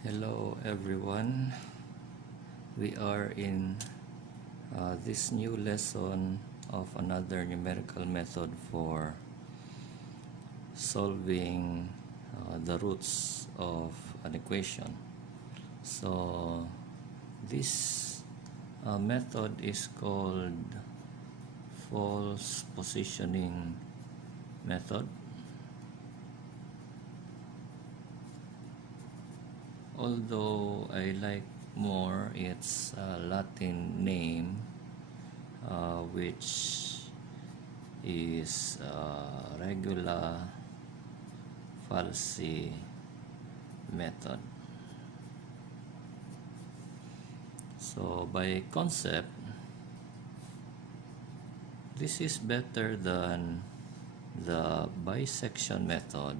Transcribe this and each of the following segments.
Hello everyone, we are in this new lesson of another numerical method for solving the roots of an equation. So this method is called false positioning method. Although I like more its Latin name, which is Regula Falsi method. So by concept, this is better than the bisection method,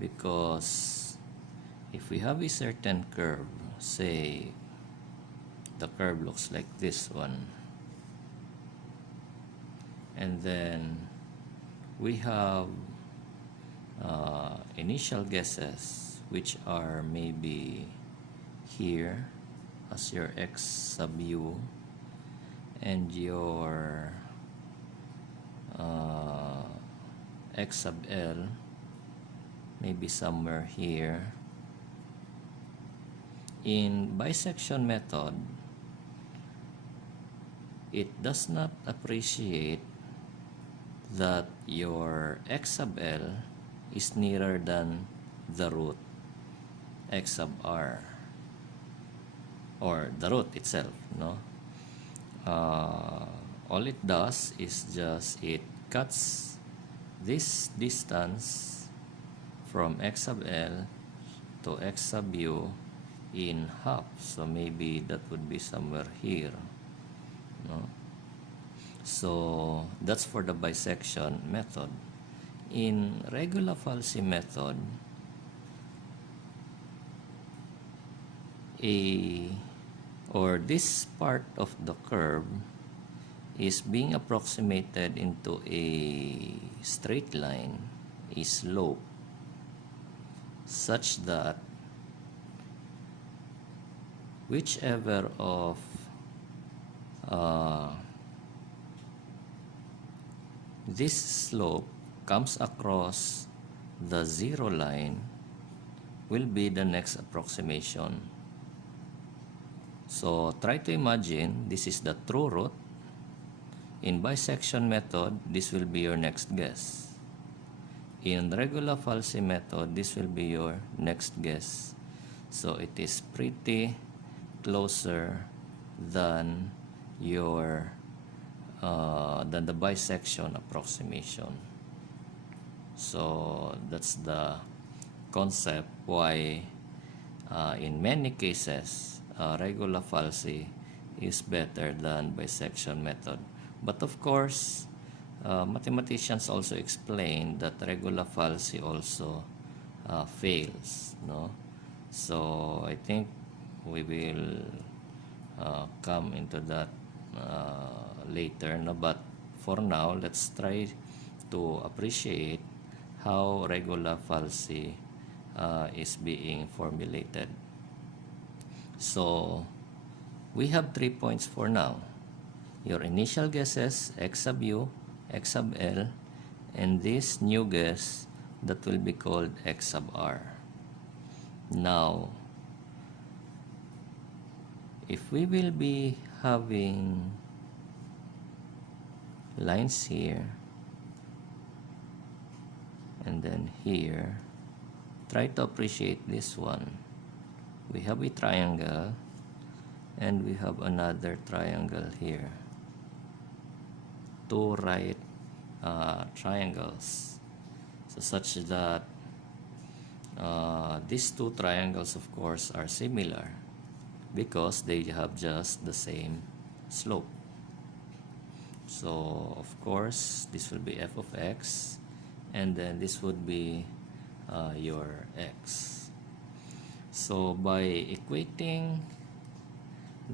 because if we have a certain curve, say the curve looks like this one, and then we have initial guesses which are maybe here as your x sub u and your x sub l maybe somewhere here. In bisection method, it does not appreciate that your x sub l is nearer than the root x sub r, or the root itself, no? All it does is just it cuts this distance from x sub l to x sub u in half. So maybe that would be somewhere here, no? So that's for the bisection method. In Regula Falsi method, this part of the curve is being approximated into a straight line, a slope, such that whichever of this slope comes across the zero line will be the next approximation. So try to imagine this is the true root. In bisection method, this will be your next guess. In Regula Falsi method, this will be your next guess. So it is pretty closer than your than the bisection approximation. So that's the concept why in many cases Regula Falsi is better than bisection method. But of course, mathematicians also explain that Regula Falsi also fails, no? So I think we will come into that later, no? But for now, let's try to appreciate how Regula Falsi is being formulated. So we have 3 points for now. Your initial guesses, x sub u, x sub l, and this new guess that will be called x sub r. Now, if we will be having lines here and then here, try to appreciate this one. We have a triangle and we have another triangle here. Two right triangles, so such that these two triangles of course are similar because they have just the same slope. So of course this will be f of x, and then this would be your x. So by equating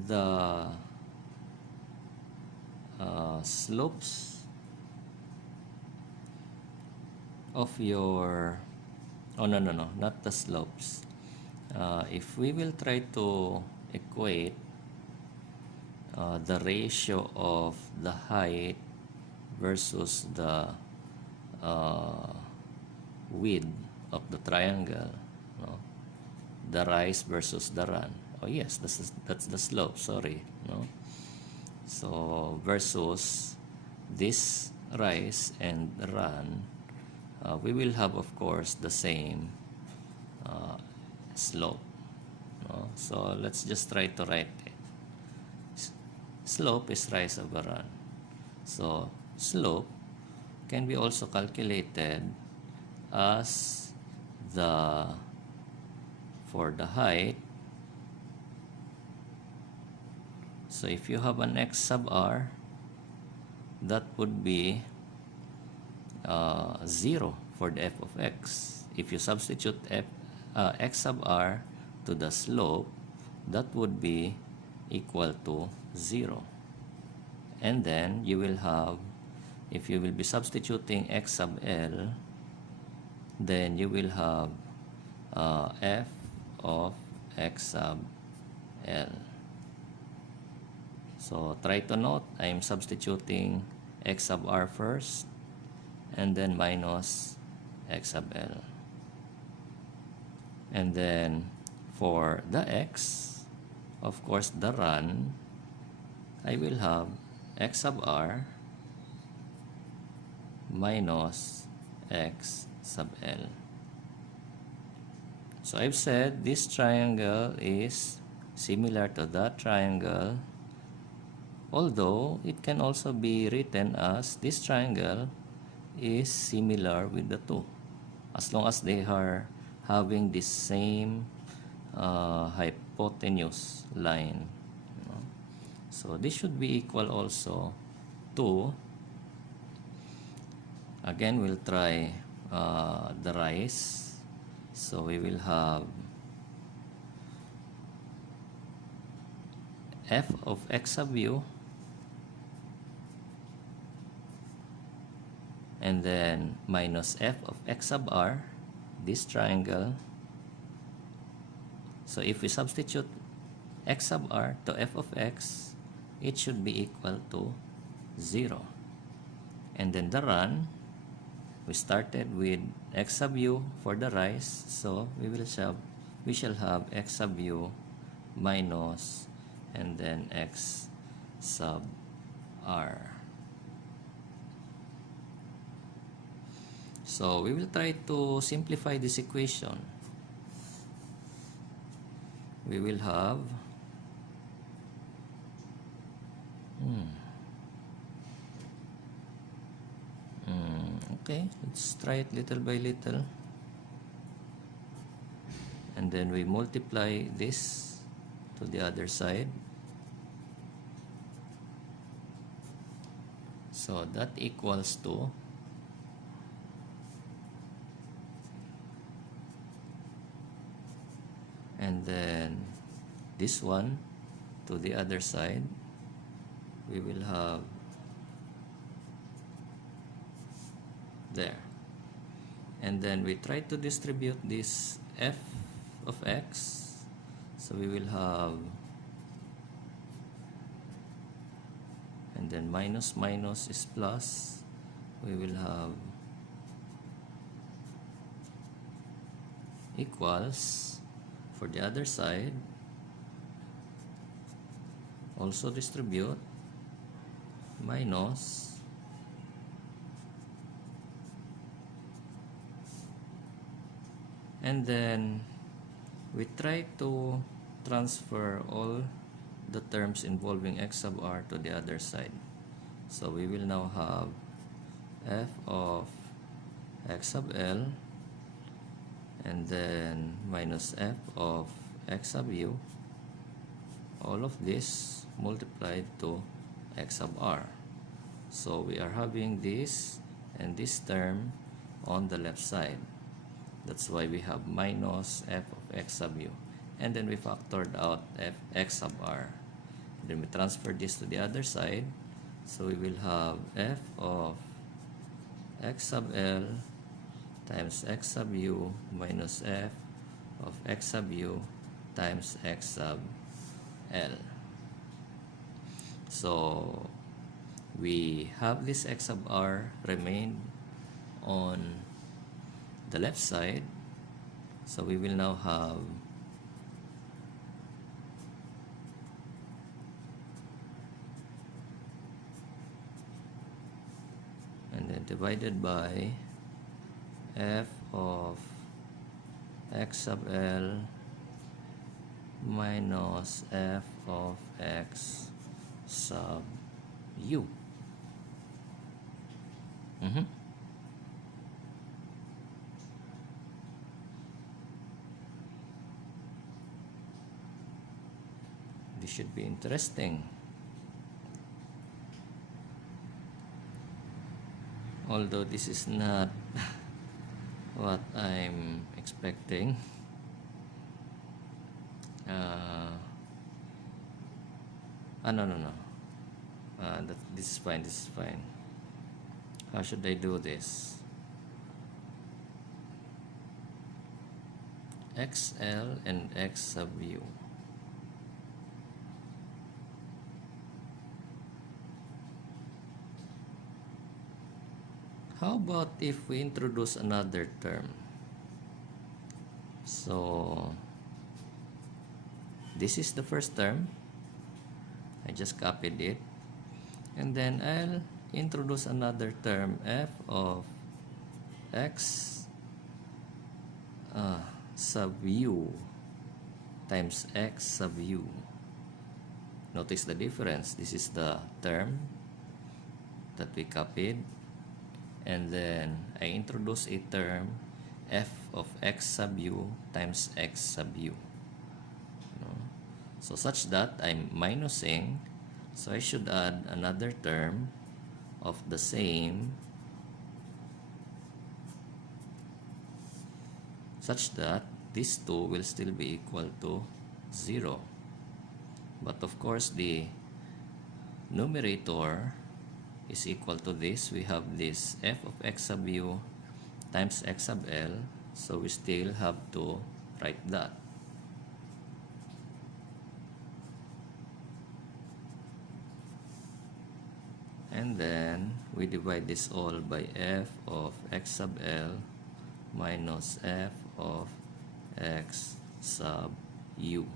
the slopes of your, oh no, not the slopes, If we will try to equate the ratio of the height versus the width of the triangle, no? The rise versus the run. Oh yes, that's the slope, sorry, no? So versus this rise and run, we will have, of course, the same slope, no? So let's just try to write it. Slope is rise over run. So slope can be also calculated as for the height. So if you have an x sub r, that would be 0 for the f of x. If you substitute x sub r to the slope, that would be equal to 0. And then you will have, if you will be substituting x sub l, then you will have f of x sub l. So try to note, I am substituting x sub r first and then minus x sub l. And then for the x, of course the run, I will have x sub r minus x sub l. So I've said this triangle is similar to that triangle, although it can also be written as this triangle is similar with the two, as long as they are having the same hypotenuse line. So this should be equal also to, again we'll try the rise. So we will have f of x sub u, and then minus f of x sub r, this triangle. So if we substitute x sub r to f of x, it should be equal to 0. And then the run, we started with x sub u for the rise, so we shall have x sub u minus and then x sub r. So we will try to simplify this equation. We will have okay, let's try it little by little, and then we multiply this to the other side. So that equals to and then this one to the other side, we will have there. And then we try to distribute this f of x, so we will have, and then minus minus is plus, we will have equals. For the other side, also distribute minus, and then we try to transfer all the terms involving x sub r to the other side. So we will now have f of x sub l and then minus f of x sub u, all of this multiplied to x sub r. So we are having this and this term on the left side. That's why we have minus f of x sub u, and then we factored out x sub r. Then we transfer this to the other side, so we will have f of x sub l times x sub u minus f of x sub u times x sub l. So we have this x sub r remain on the left side. So we will now have and then divided by f of x sub l minus f of x sub u. This should be interesting. Although this is not what I'm expecting. No. This is fine. This is fine. How should I do this? XL and X sub u. How about if we introduce another term? So this is the first term. I just copied it. And then I'll introduce another term, f of x sub u times x sub u. Notice the difference. This is the term that we copied. And then I introduce a term, f of x sub u times x sub u. So such that I'm minusing, so I should add another term of the same, such that these two will still be equal to 0. But of course the numerator is equal to this. We have this f of x sub u times x sub l, so we still have to write that. And then we divide this all by f of x sub l minus f of x sub u.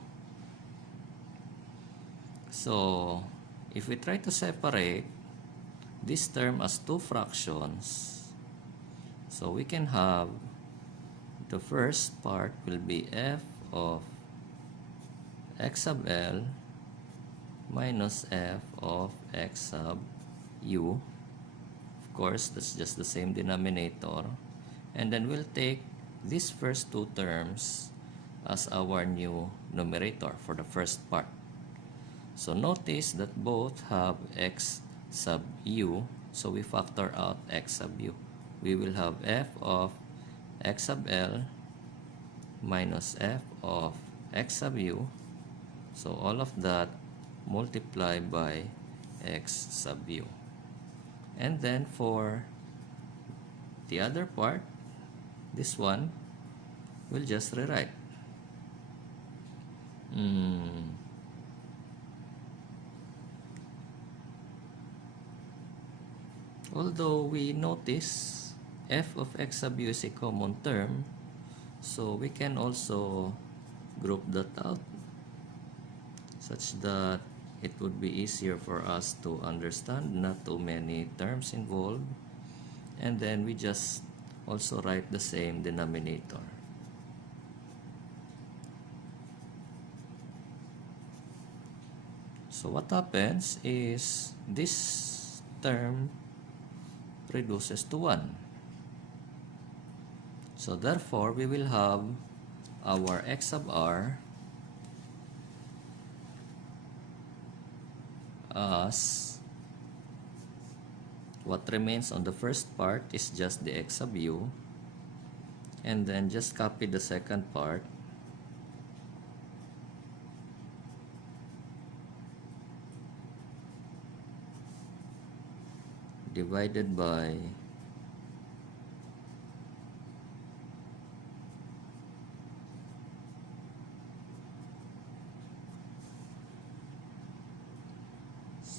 So if we try to separate this term as two fractions, so we can have the first part will be f of x sub l minus f of x sub u. Of course, that's just the same denominator. And then we'll take these first two terms as our new numerator for the first part. So notice that both have x sub u, so we factor out x sub u. We will have f of x sub l minus f of x sub u. So all of that multiplied by x sub u. And then for the other part, this one, we'll just rewrite. Although we notice f of x sub u is a common term, so we can also group that out such that it would be easier for us to understand, not too many terms involved. And then we just also write the same denominator. So what happens is this term reduces to 1. So therefore, we will have our x sub r as what remains on the first part is just the x sub u, and then just copy the second part divided by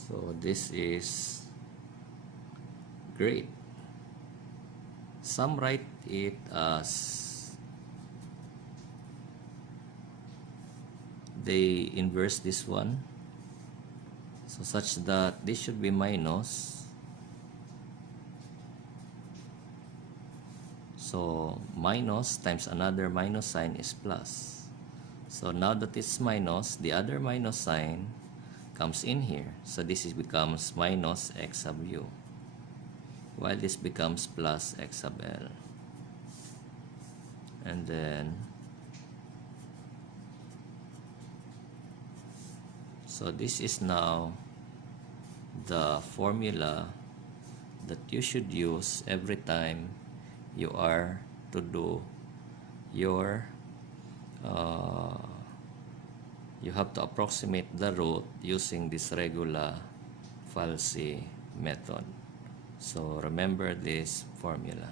So this is great. Some write it as they inverse this one, so such that this should be minus. So minus times another minus sign is plus. So now that it's minus, the other minus sign comes in here. So this becomes minus x sub u, while this becomes plus x sub l. And then, so this is now the formula that you should use every time you are to do your you have to approximate the root using this Regula Falsi method. So remember this formula.